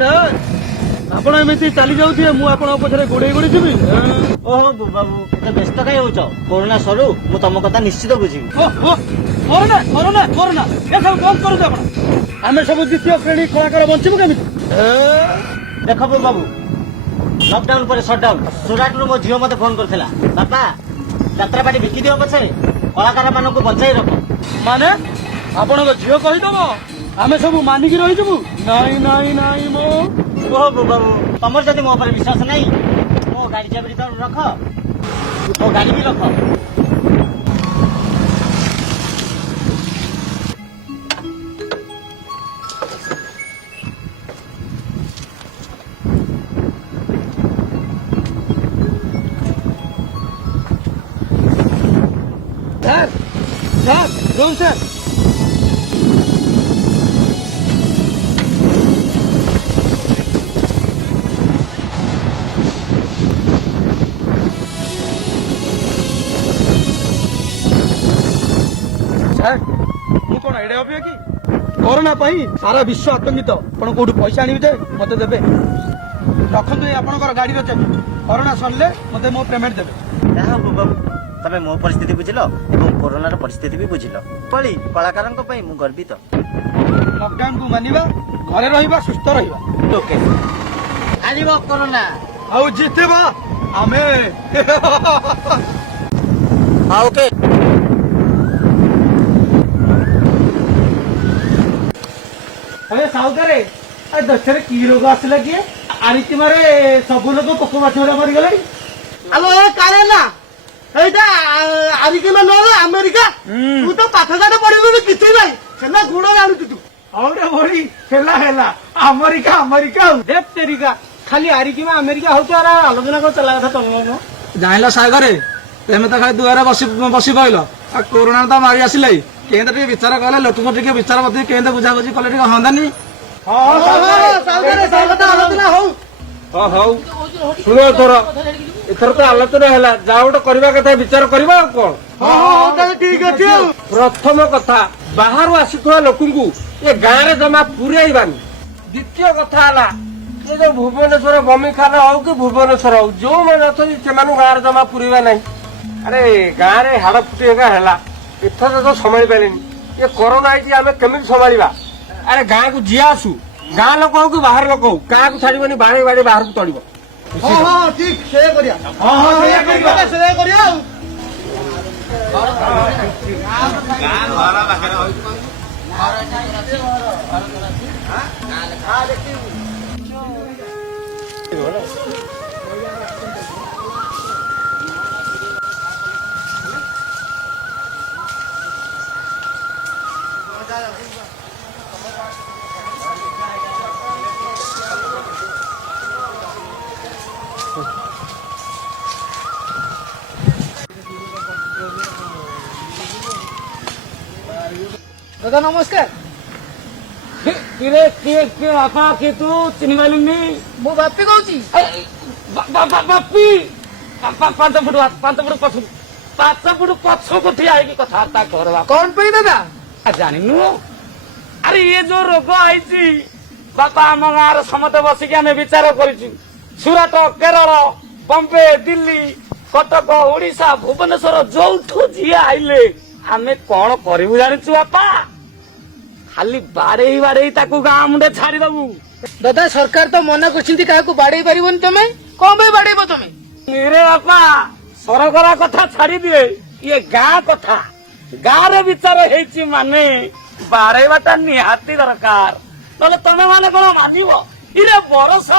Sir ଆପଣ ଏମିତି ଚାଲି ଯାଉଥିବେ ମୁଁ ଆପଣଙ୍କ ପଛରେ ଗୋଡେଇ ଗୋଡେଇ ଯିବି। ଓହୋ ବାବୁ ଏତେ ବ୍ୟସ୍ତ କାହିଁ ହଉଛ? କରୋନା ସରୁ ମୁଁ ତମ କଥା ନିଶ୍ଚିତ ବୁଝିବି। କରୋନା କରୋନା କରୋନା ଏସବୁ ବନ୍ଦ କରନ୍ତୁ ଆପଣ। ଆମେ ସବୁ ଦ୍ୱିତୀୟ ଶ୍ରେଣୀ କଳାକାର ବଞ୍ଚିବୁ କେମିତି? ଦେଖ ବାବୁ ଲକଡାଉନ ପରେ ସଟଡାଉନ ସୁରାଟରୁ ମୋ ଝିଅ ମତେ ଫୋନ କରିଥିଲା, ବାପା ଯାତ୍ରା ପାଟି ବିକି ଦିଅ ପଛେ କଳାକାର ମାନଙ୍କୁ ବଞ୍ଚାଇ ରଖ। ମାନେ ଆପଣଙ୍କ ଝିଅ କହିଦବ ଆମେ ସବୁ ମାନିକି ରହିଯିବୁ? ନାଇଁ ନାଇଁ ନାଇଁ ମୋ ଓହୋ ବାବୁ ତମର ଯଦି ମୋ ଉପରେ ବିଶ୍ୱାସ ନାହିଁ ମୋ ଗାଡି ଚାବିଟି ତ ରଖ, ମୋ ଗାଡି ବି ରଖ। ସାର୍ ସାର୍ ଜୋନ୍ ସାର୍ ମୁଁ କଣ ଏଡେ ଅଭିୟ କି? କରୋନା ପାଇଁ ସାରା ବିଶ୍ୱ ଆତଙ୍କିତ। ଆପଣ କୋଉଠୁ ପଇସା ଆଣିବେ ଯେ ମତେ ଦେବେ? ରଖନ୍ତୁ ଏଇ ଆପଣଙ୍କର ଗାଡିର ଚାବି। କରୋନା ସରିଲେ ମତେ ମୋ ପେମେଣ୍ଟ ଦେବେ। ଯାହା ହବ ବାବୁ ତମେ ମୋ ପରିସ୍ଥିତି ବୁଝିଲ ଏବଂ କରୋନାର ପରିସ୍ଥିତି ବି ବୁଝିଲ। ଭଳି କଳାକାରଙ୍କ ପାଇଁ ମୁଁ ଗର୍ବିତ। ଲକଡାଉନକୁ ମାନିବା, ଘରେ ରହିବା, ସୁସ୍ଥ ରହିବା। ଓକେ ହାରିବ କରୋନା ଆଉ ଜିତିବା ଆମେ। ହଁ ଓକେ। अरे साउदारे दशरे की रोग आसला किए आरिति मारे सब लोग पोक माछरा मरी गले। आलो ए कारे ना एटा आरिके में नले अमेरिका तू तो पाठघाट पढिबे किछि नाही सेना गुण जानु तू और बड़ी हेला हेला अमेरिका अमेरिका देख तेरिका खाली आरिकी में अमेरिका होतो आरा आलोचना को चला कथा तम न जाइला सागरे तेमे त खाली दुआरे बसी बसी पइलो आ कोरोना त मारी आसिलै केंद्र टे विचार कले लोक को टे विचार बती केंद्र बुझा बुझी कले टे हंदानी। हां सागरे सागता आलोचना हो हां हां सुनो एथर तो आलोचना हैला जाओ तो करबा कथा विचार करबा कोन। हां हां ठीक अछि। प्रथम कथा बाहर आसीथवा लोकंकु ए गाँ रे जमा पुरेइबानी। द्वितीय कथा हला ये जो भुवनेश्वर बमिखाना हो कि भुवनेश्वर हो जो मैंने अच्छी से गाँव जमा पुरेबा नहीं। अरे गाँव रे हाड़ फुटी है एथर तो संभाली पारे ये कोरोना आई आम केमी संभाला। अरे गाँ को जी आसू गाँ लोक हो कि बाहर लोक हो क्या छाड़बनी बाड़े बाड़े बाहर को तड़ब। हां हां ठीक से करिया। हां हां से करिया दादा नमस्कार। किरे किए किए बापा के तू चिन्ह मालूनी मो बापी कहूची बापी 5 फुट पछ को ठिया है कथबार्ता करवा कौन पे दादा जानिनु। अरे ये जो रोग आईची बापा आम गाँव समते बसिक आम विचार करूँ सुरत केरल बम्बे दिल्ली कटक ओडिशा भुवनेश्वर जो जी आइले आमे कौन करू जानिचु बापा खाली बाड़े बाड़े ताकू गाँ मुंडे छाड़ी दबू। दादा सरकार तो मना करछिंती काहाकू बाडे परिबन तमे कोन बे बाडेबो तमे रे बापा सरकार कथा छाड़ी दिए ये गाँ कथा गाँ रे विचार हेची माने बाड़ेबाटा निहाती दरकार नले तमे माने कोन मानिबो इरे बरस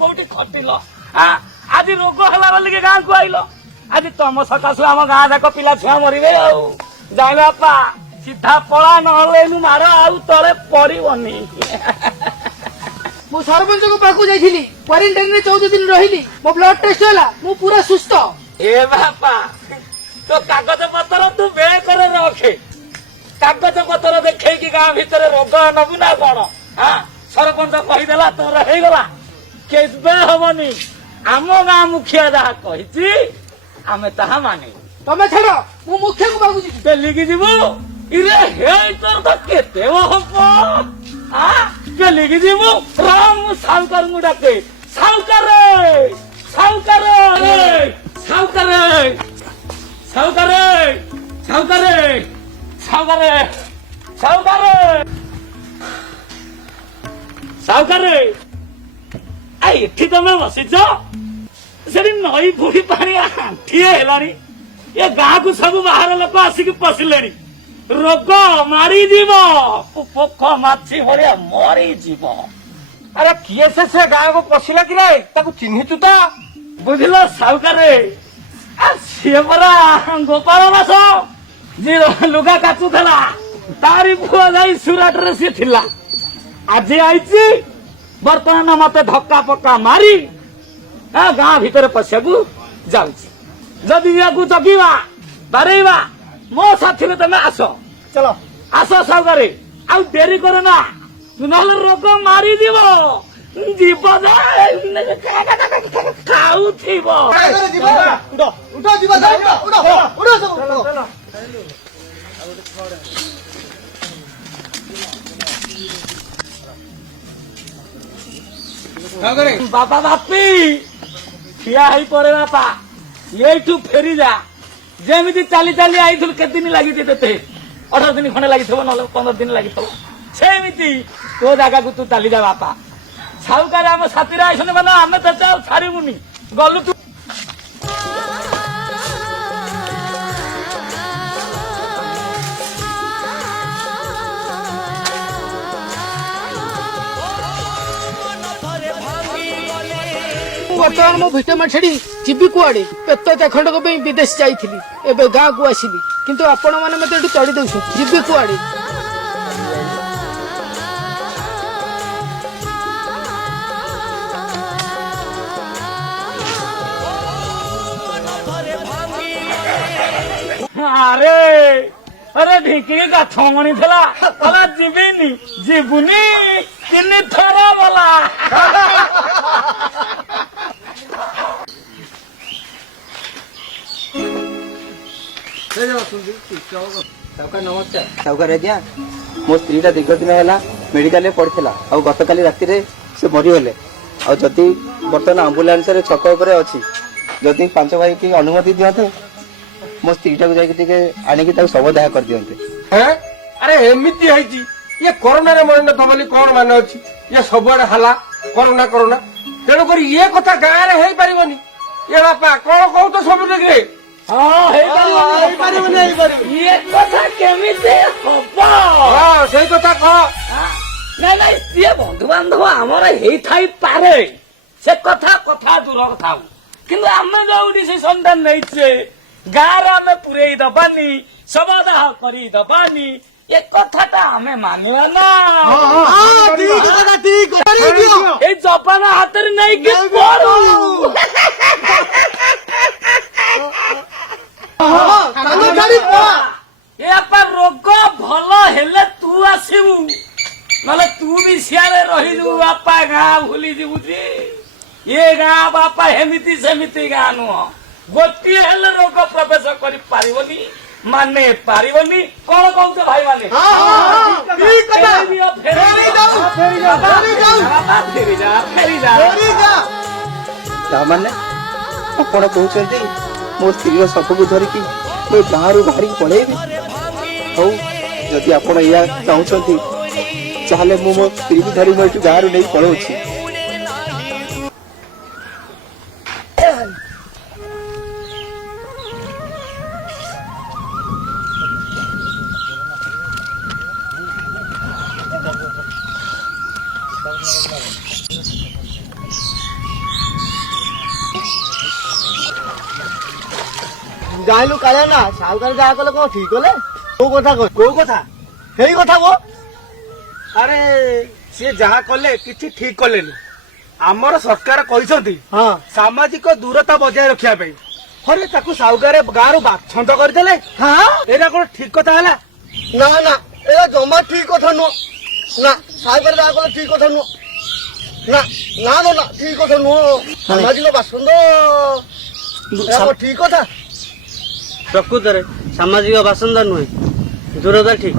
कोठी खटिल आज रोग होला बोली गाँ को आइल आज तम सकाशु आम गाँ जाक पिला छुआ मरबे जाए बापा सीधा पड़ा नहले मार आउ तले पड़बनी। मु सरपंच को पाखु जाइथिली क्वारंटाइन रे 14 दिन रहिली मो ब्लड टेस्ट होला मु पूरा सुस्त। ए बापा तो कागज पत्र तू बे करे रखे कागज पत्र देखे कि गाँ भीतर रोग नबू ना कौन सरपंच कहीदेला तोर हो गला केबे हबनी आम गाँ मुखिया जहा कही आम ताहा माने तमे छाड़ मु मुखिया को पाखु जी लिखी जीवु इरे हे तोर तो केते हम ଚଲିକି ଯିବୁ ରାମ ସାହୁକାରଙ୍କୁ ଡାକେ ସାହୁକାର ସାହୁକାର ସାହୁକାର ସାହୁକାର ସାହୁକାର ସାହୁକାର ସାହୁକାର ସାହୁକାର ଏଠି ତମେ ବସିଛ ସେଠି ନଈ ଫୁଣି ପାଣି ଆଣ୍ଠିଏ ହେଲାଣି ଏ ଗାଁକୁ ସବୁ ବାହାର ଲୋକ ଆସିକି ପଶିଲେଣି ରୋଗ ମାରିଯିବ ପୋକ ମାଛି ଭଳିଆ ମରିଯିବ। ଆରେ କିଏ ସେ ଗାଁକୁ ପଶିଲା କି ରେ ତାକୁ ଚିହ୍ନିଛୁ ତ? ବୁଝିଲ ସାହୁକାରେ ସିଏ ପରା ଗୋପାଳ ଦାସ ଯିଏ ଲୁଗା କାଚୁଥିଲା ତାରି ପୁଅ ଯାଇ ସୁରାଟରେ ସିଏ ଥିଲା ଆଜି ଆଇଛି ବର୍ତ୍ତମାନ ମତେ ଧକ୍କା ପକ୍କା ମାରି ଗାଁ ଭିତରେ ପଶିବାକୁ ଯାଉଛି। ଯଦି ୟାକୁ ଜଗିବା ବାରେଇବା ମୋ ସାଥିରେ ତମେ ଆସ ଚଲ ଆସ ସାହୁକାରେ ଆଉ ଡେରି କର ନା ନହେଲେ ରୋଗ ମାରିଯିବ ଯିବ ଖାଉଥିବ। ଉଠ ଯିବା ବାପା ବାପି ଠିଆ ହେଇ ପଡେ ବାପା ଏଇଠୁ ଫେରିଯା ଯେମିତି ଚାଲି ଚାଲି ଆଇଥିଲୁ କେତେ ଦିନ ଲାଗିଛି ତତେ 18 ଦିନ ଖଣ୍ଡେ ଲାଗିଥିବ ନହେଲେ 15 ଦିନ ଲାଗିଥିବ ସେମିତି ତୋ ଜାଗାକୁ ତୁ ଚାଲିଯା ବାପା ସାହୁକାର ଆମ ସାଥିରେ ଆଇସନି ମାନେ ଆମେ ତତେ ଆଉ ଛାଡ଼ିବୁନି ଗଲୁ ତୁ ବର୍ତ୍ତମାନ ମୋ ଭିଟାମିନ୍ ଛାଡି ଯିବି କୁଆଡେ ପେଟ ଚାଖଣ୍ଡକ ପାଇଁ ବିଦେଶ ଯାଇଥିଲି ଏବେ ଗାଁକୁ ଆସିଲି କିନ୍ତୁ ଆପଣମାନେ ମତେ ଏଠି ତଡ଼ି ଦଉଛନ୍ତି ଯିବି କୁଆଡେ। ଆରେ ଆରେ ଢିଙ୍କି କାଠ ମଣି ଥିଲା ଯିବିନି ଯିବୁନି 3 ଥର ଗଲା। साहुकार आज्ञा मो स्त्रीटा दीर्घ दिन है मेडिकल पड़ता और गतकाली राति से मरीगले आदि बर्तमान आंबुलांस छक अच्छी जदि 5 भाई की अनुमति दिखते मो स्त्रीटा को आनिक शवदाह कर दिखते। अरे एमती है ये कोरोना मरण बोली कौन मान अच्छी ये सबुआड़े हाला कोरोना कोरोना तेणुक ये कथा गाँव में हो पारनि ये बापा कौन कौ तो सब देखिए କେମିତି ହବ ସେଇ କଥା କହ। ନାଇଁ ନାଇଁ ସିଏ ବନ୍ଧୁବାନ୍ଧବ ଆମର ହେଇଥାଇପାରେ ସେ କଥା ଦୂର କଥା କିନ୍ତୁ ଆମେ ଯୋଉ ଡିସିସନ ଟା ନେଇଛେ ଗାଁରେ ଆମେ ପୁରେଇ ଦବାନି ଶବଦାହ କରି ଦବାନି ଏ କଥାଟା ଆମେ ମାନିବା ନା ଏଇ ଜପାନ ହାତରେ ନେଇକି ପଡୁ ରୋଗ ଭଲ ହେଲେ ତୁ ଆସିବୁ ନହେଲେ ତୁ ବି ସିଆଡେ ରହିଯିବୁ ବାପା ଗାଁ ଭୁଲିଯିବୁ ଏ ଗାଁ ବାପା ଏମିତି ସେମିତି ଗାଁ ନୁହଁ ଗୋଟିଏ ହେଲେ ରୋଗ ପ୍ରବେଶ କରିପାରିବନି ମାନେ ପାରିବନି କଣ କହୁଛ ଭାଇ ମାନେ ताने आपण कहते मो स्त्री सबको धरिकी मो गाँव बाहर पलैबी हौ जदि आपण या चाहते चाहे मो स्त्री की धरी मुझे गाँव नहीं पलाऊँ। जाइलु काले ना साहुकार जहाँ कले कौन ठीक कले कौ कथा हे कथा को अरे सी जहाँ कले किसी ठीक कले आमर सरकार कहते हाँ सामाजिक दूरता बजाय रखा अरे ताकू साहुकार गाँव बाछंद करदे हाँ एरा कौन ठीक कथा है ना ना ए जमा ठीक कथा नुह ना साहुकार जहाँ कले ठीक कथा नुह ना ना ना ठीक कथा नुह सामाजिक बाछंद ठीक कथा प्रकृत सामाजिक बासंदा नुहे दूरता ठीक।